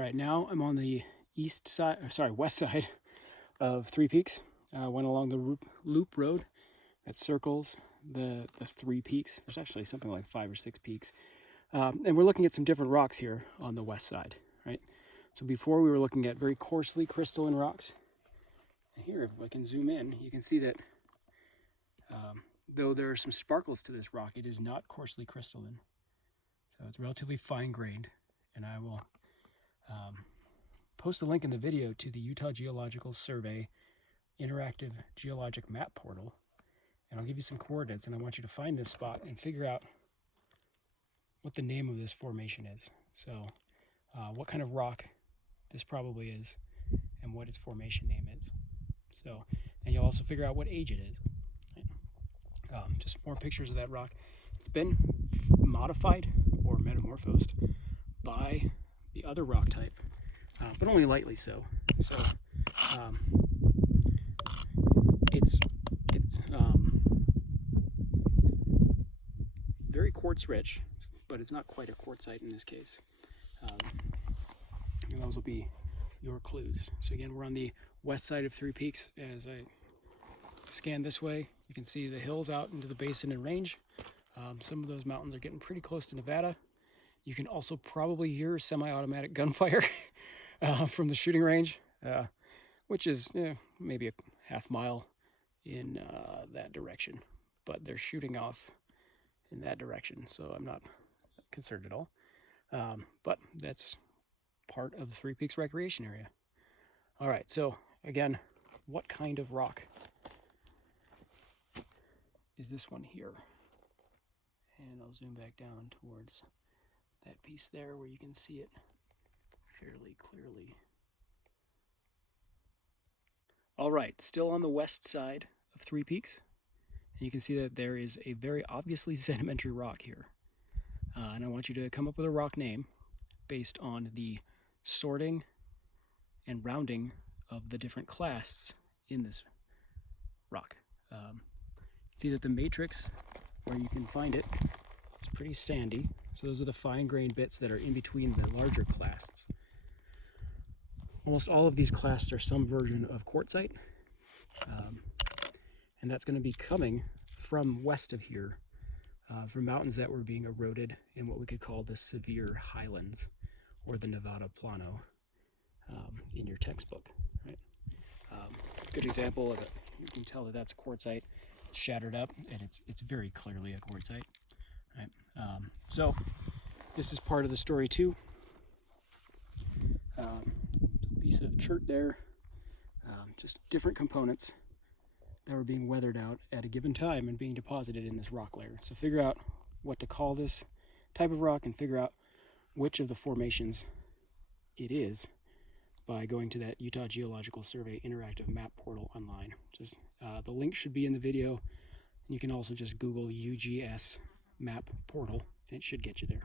All right, now I'm on the west side of Three Peaks. Went along the loop road that circles the Three Peaks. There's actually something like 5 or 6 peaks. And we're looking at some different rocks here on the west side, right? So before we were looking at very coarsely crystalline rocks. And here, if I can zoom in, you can see that though there are some sparkles to this rock, it is not coarsely crystalline. So it's relatively fine-grained, and I will post a link in the video to the Utah Geological Survey interactive geologic map portal, and I'll give you some coordinates, and I want you to find this spot and figure out what the name of this formation is. So what kind of rock this probably is and what its formation name is. So, and you'll also figure out what age it is. Just more pictures of that rock. It's been modified or metamorphosed by the other rock type, but only lightly so. So it's very quartz rich, but it's not quite a quartzite in this case. And those will be your clues. So again, we're on the west side of Three Peaks. As I scan this way, you can see the hills out into the basin and range. Some of those mountains are getting pretty close to Nevada. You can also probably hear semi-automatic gunfire from the shooting range, which is maybe a half mile in that direction. But they're shooting off in that direction, so I'm not concerned at all. But that's part of the Three Peaks Recreation Area. All right, so again, what kind of rock is this one here? And I'll zoom back down towards that piece there where you can see it fairly clearly. All right, still on the west side of Three Peaks. And you can see that there is a very obviously sedimentary rock here. And I want you to come up with a rock name based on the sorting and rounding of the different clasts in this rock. See that the matrix, where you can find it, is pretty sandy. So those are the fine-grained bits that are in between the larger clasts. Almost all of these clasts are some version of quartzite, and that's going to be coming from west of here, from mountains that were being eroded in what we could call the severe highlands, or the Nevada Plano in your textbook. Right? Good example of it. You can tell that that's quartzite. It's shattered up, and it's very clearly a quartzite. Right? So this is part of the story too. Piece of chert there, just different components that were being weathered out at a given time and being deposited in this rock layer. So figure out what to call this type of rock and figure out which of the formations it is by going to that Utah Geological Survey interactive map portal online. Just the link should be in the video, and you can also just Google UGS map portal and it should get you there.